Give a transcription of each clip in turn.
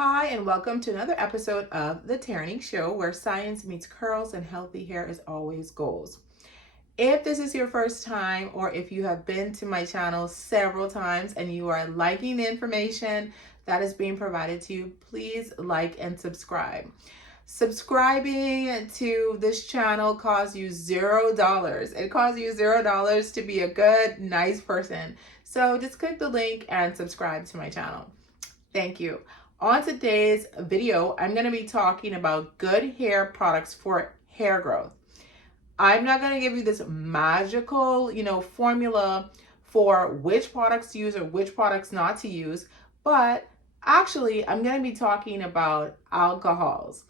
Hi, and welcome to another episode of The Tyranny Show, where science meets curls and healthy hair is always goals. If this is your first time, or if you have been to my channel several times and you are liking the information that is being provided to you, please like and subscribe. Subscribing to this channel costs you $0. It costs you $0 to be a good, nice person. So just click the link and subscribe to my channel. Thank you. On today's video, I'm going to be talking about good hair products for hair growth. I'm not going to give you this magical, formula for which products to use or which products not to use, but actually I'm going to be talking about alcohols.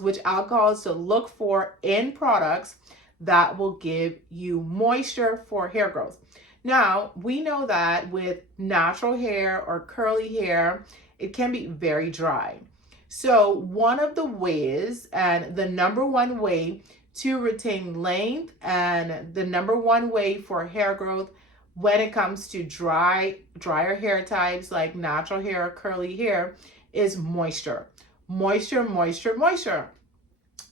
Which alcohols to look for in products that will give you moisture for hair growth. Now, we know that with natural hair or curly hair, it can be very dry. So one of the ways, and the number one way to retain length, and the number one way for hair growth when it comes to drier hair types like natural hair or curly hair, is moisture. Moisture.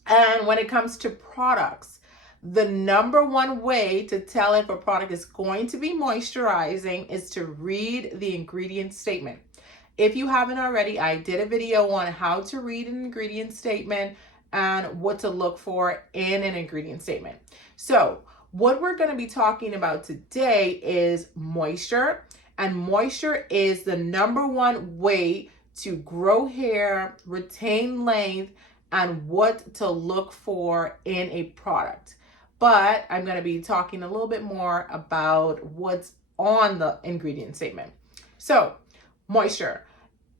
And when it comes to products, the number one way to tell if a product is going to be moisturizing is to read the ingredient statement. If you haven't already, I did a video on how to read an ingredient statement and what to look for in an ingredient statement. So what we're going to be talking about today is moisture. And moisture is the number one way to grow hair, retain length, and what to look for in a product. But I'm going to be talking a little bit more about what's on the ingredient statement. So, moisture.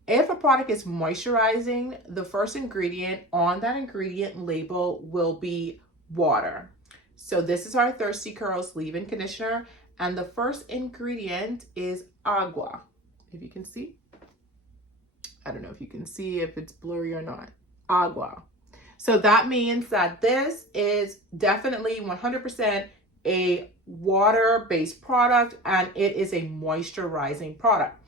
If a product is moisturizing, the first ingredient on that ingredient label will be water. So this is our Thirsty Curls leave-in conditioner, and the first ingredient is agua. If you can see. I don't know if you can see, if it's blurry or not. Agua. So that means that this is definitely 100% a water-based product, and it is a moisturizing product.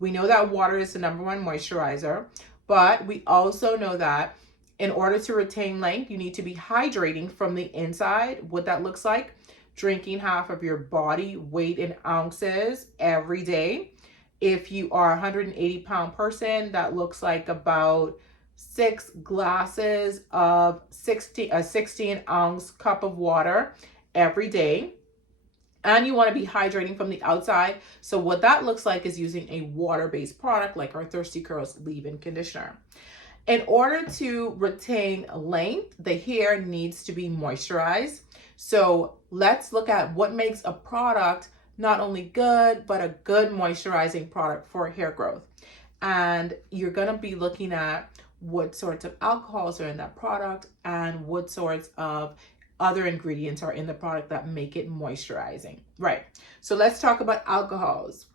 We know that water is the number one moisturizer, but we also know that in order to retain length, you need to be hydrating from the inside. What that looks like, drinking half of your body weight in ounces every day. If you are a 180-pound person, that looks like about 6 glasses of a 16-ounce cup of water every day. And you want to be hydrating from the outside. So what that looks like is using a water-based product like our Thirsty Curls leave-in conditioner. In order to retain length, the hair needs to be moisturized. So let's look at what makes a product not only good, but a good moisturizing product for hair growth. And you're going to be looking at what sorts of alcohols are in that product and what sorts of other ingredients are in the product that make it moisturizing. Right. So let's talk about alcohols.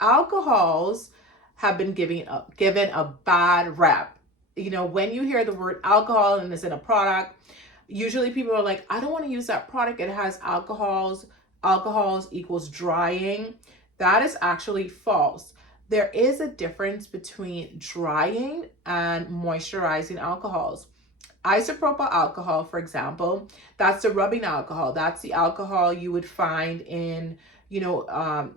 Alcohols have been given a bad rep. When you hear the word alcohol and it's in a product, usually people are like, I don't want to use that product. It has alcohols. Alcohols equals drying. That is actually false. There is a difference between drying and moisturizing alcohols. Isopropyl alcohol, for example, that's the rubbing alcohol. That's the alcohol you would find in, in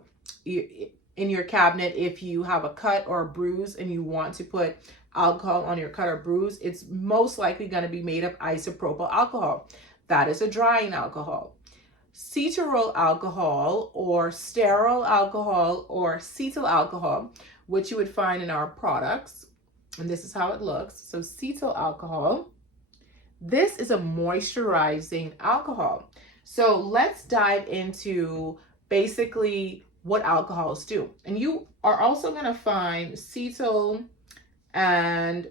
your cabinet if you have a cut or a bruise and you want to put alcohol on your cut or bruise. It's most likely going to be made of isopropyl alcohol. That is a drying alcohol. Cetearyl alcohol or stearyl alcohol or cetyl alcohol, which you would find in our products, and this is how it looks. So cetyl alcohol. This is a moisturizing alcohol. So let's dive into basically what alcohols do. And you are also going to find cetyl and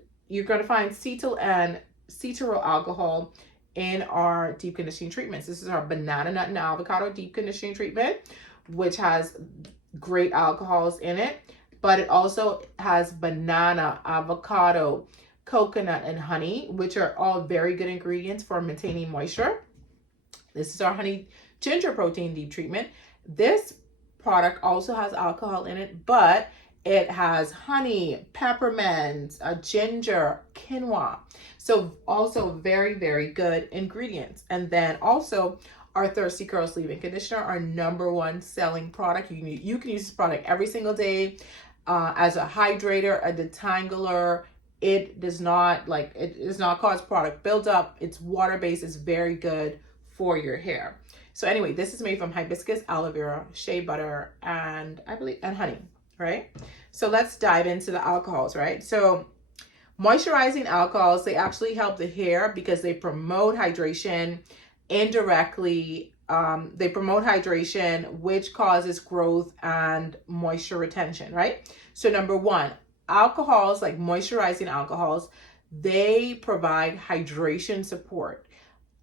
cetearyl alcohol in our deep conditioning treatments. This is our banana nut and avocado deep conditioning treatment, which has great alcohols in it, but it also has banana, avocado, coconut, and honey, which are all very good ingredients for maintaining moisture. This is our honey ginger protein deep treatment. This product also has alcohol in it, but It has honey, peppermint, ginger, quinoa. So also very, very good ingredients. And then also our Thirsty Curls Leave-In Conditioner, our #1 selling product. You can use this product every single day as a hydrator, a detangler. It does not cause product buildup. It's water-based. It's very good for your hair. So anyway, this is made from hibiscus, aloe vera, shea butter, and I believe honey, right? So let's dive into the alcohols, right? So moisturizing alcohols, they actually help the hair because they promote hydration indirectly. They promote hydration, which causes growth and moisture retention, right? So #1, alcohols like moisturizing alcohols, they provide hydration support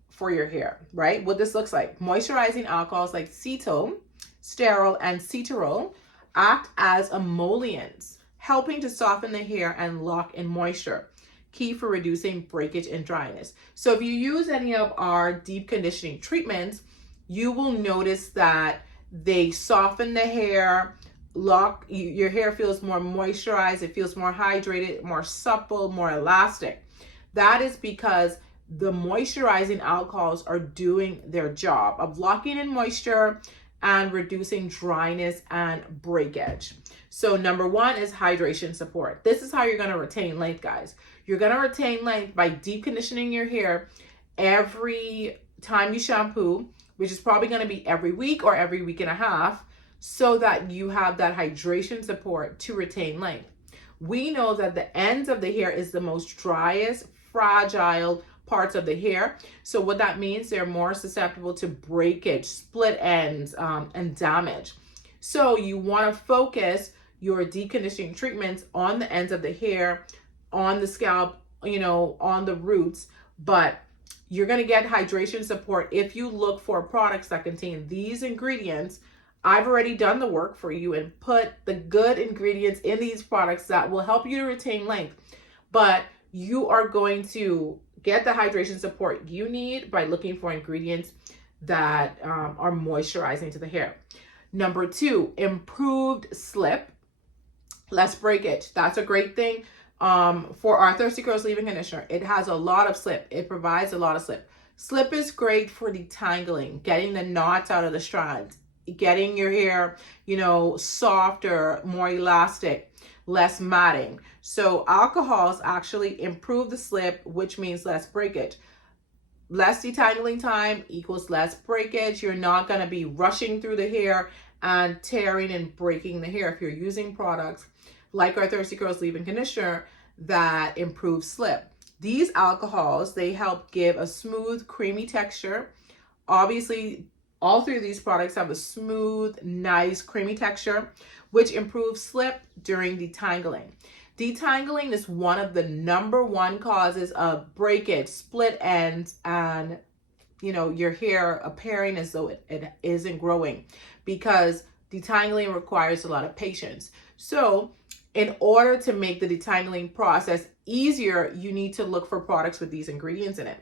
for your hair, right? What this looks like: moisturizing alcohols like cetyl, sterol, and ceterol act as emollients, helping to soften the hair and lock in moisture, key for reducing breakage and dryness. So if you use any of our deep conditioning treatments, you will notice that they soften the hair, your hair feels more moisturized, it feels more hydrated, more supple, more elastic. That is because the moisturizing alcohols are doing their job of locking in moisture and reducing dryness and breakage. So #1 is hydration support. This is how you're going to retain length, guys. You're going to retain length by deep conditioning your hair every time you shampoo, which is probably going to be every week or every week and a half, so that you have that hydration support to retain length. We know that the ends of the hair is the most driest, fragile parts of the hair. So what that means, they're more susceptible to breakage, split ends, and damage. So you want to focus your deep conditioning treatments on the ends of the hair, on the scalp, on the roots, but you're going to get hydration support if you look for products that contain these ingredients. I've already done the work for you and put the good ingredients in these products that will help you to retain length. But you are going to get the hydration support you need by looking for ingredients that are moisturizing to the hair. #2, improved slip, less breakage. That's a great thing for our Thirsty Curls Leave-In Conditioner. It has a lot of slip. It provides a lot of slip. Slip is great for detangling, getting the knots out of the strands, getting your hair, softer, more elastic, less matting. So alcohols actually improve the slip, which means less breakage. Less detangling time equals less breakage. You're not going to be rushing through the hair and tearing and breaking the hair if you're using products like our Thirsty Curls Leave-In Conditioner that improve slip. These alcohols, they help give a smooth, creamy texture. Obviously, all three of these products have a smooth, nice, creamy texture, which improves slip during detangling. Detangling is one of the #1 causes of breakage, split ends, and your hair appearing as though it isn't growing, because detangling requires a lot of patience. So in order to make the detangling process easier, you need to look for products with these ingredients in it.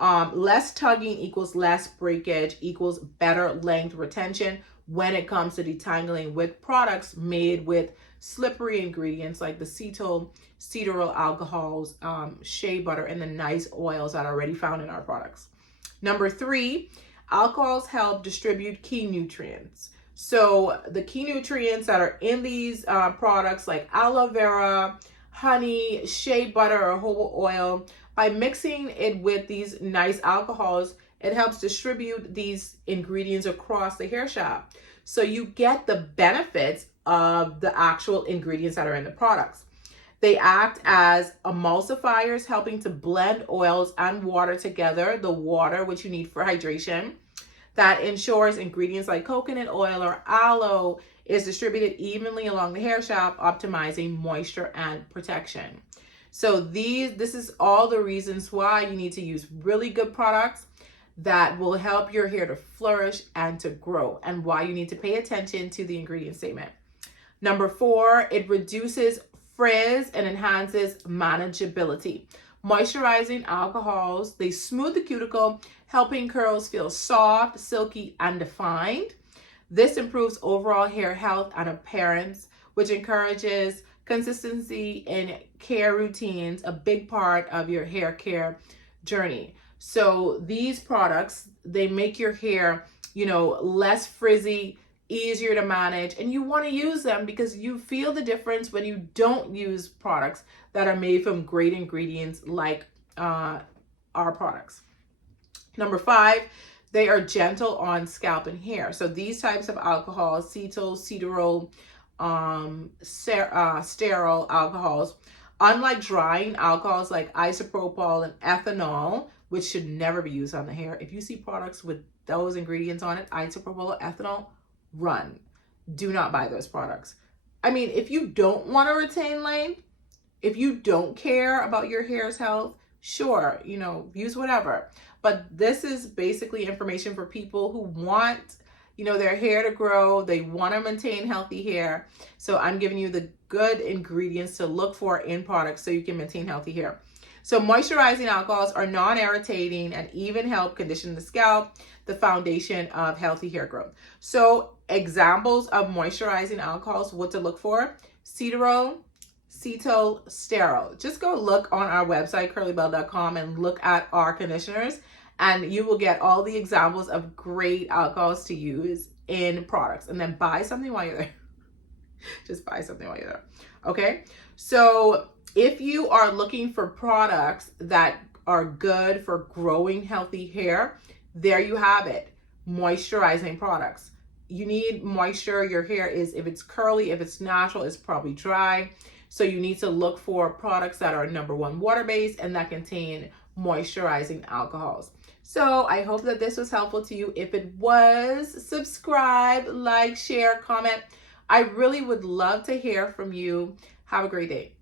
Less tugging equals less breakage equals better length retention when it comes to detangling with products made with slippery ingredients like the cetyl alcohols, shea butter, and the nice oils that are already found in our products. #3, alcohols help distribute key nutrients. So the key nutrients that are in these products like aloe vera, honey, shea butter, or jojoba oil, by mixing it with these nice alcohols, it helps distribute these ingredients across the hair shaft. So you get the benefits of the actual ingredients that are in the products. They act as emulsifiers, helping to blend oils and water together, the water which you need for hydration. That ensures ingredients like coconut oil or aloe is distributed evenly along the hair shaft, optimizing moisture and protection. So this is all the reasons why you need to use really good products that will help your hair to flourish and to grow, and why you need to pay attention to the ingredient statement. #4, it reduces frizz and enhances manageability. Moisturizing alcohols, they smooth the cuticle, helping curls feel soft, silky, and defined. This improves overall hair health and appearance, which encourages consistency in care routines, a big part of your hair care journey. So these products, they make your hair, less frizzy, easier to manage, and you want to use them because you feel the difference when you don't use products that are made from great ingredients like our products. Number 5, they are gentle on scalp and hair. So these types of alcohols, cetyl, cedarol, sterol alcohols, unlike drying alcohols like isopropyl and ethanol, which should never be used on the hair. If you see products with those ingredients on it, isopropyl or ethanol, run. Do not buy those products. I mean, if you don't want to retain length, if you don't care about your hair's health, sure, use whatever. But this is basically information for people who want, their hair to grow. They want to maintain healthy hair. So I'm giving you the good ingredients to look for in products so you can maintain healthy hair. So moisturizing alcohols are non-irritating and even help condition the scalp, the foundation of healthy hair growth. So examples of moisturizing alcohols, what to look for: cedarol, cetyl, sterol. Just go look on our website, kurleebelle.com, and look at our conditioners, and you will get all the examples of great alcohols to use in products. And then buy something while you're there. Just buy something while you're there. Okay? So if you are looking for products that are good for growing healthy hair, there you have it. Moisturizing products. You need moisture. Your hair is, if it's curly, if it's natural, it's probably dry. So you need to look for products that are number 1 water-based and that contain moisturizing alcohols. So I hope that this was helpful to you. If it was, subscribe, like, share, comment. I really would love to hear from you. Have a great day.